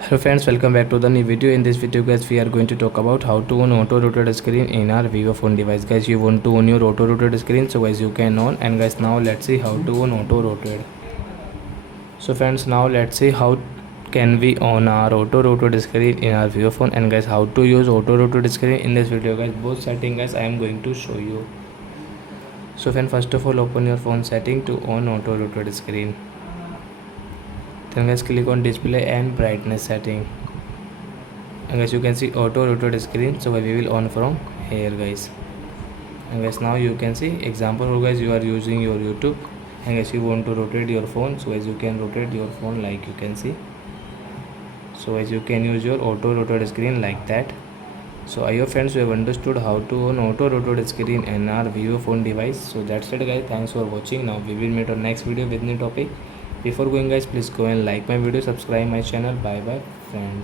Hello friends, welcome back to the new video. In this video guys, we are going to talk about how to on auto rotate screen in our Vivo phone device. Guys, you want to on your auto rotate screen, so guys you can on. And guys, now let's see how to on auto rotate. So friends, now let's see how can we on our auto rotate screen in our Vivo phone, and guys how to use auto rotate screen in this video guys. Both setting guys I am going to show you. So friend, first of all open your phone setting to on auto rotate screen. Then guys click on display and brightness setting, and guys you can see auto rotate screen, so we will on from here guys. And guys now you can see example guys, you are using your YouTube, and guys you want to rotate your phone, so guys you can rotate your phone like you can see. So guys you can use your auto rotate screen like that. So I hope friends you have understood how to on auto rotate screen in our Vivo phone device. So that's it guys, thanks for watching. Now we will meet on next video with new topic. Before going guys, please go and like my video, subscribe my channel. Bye bye friends.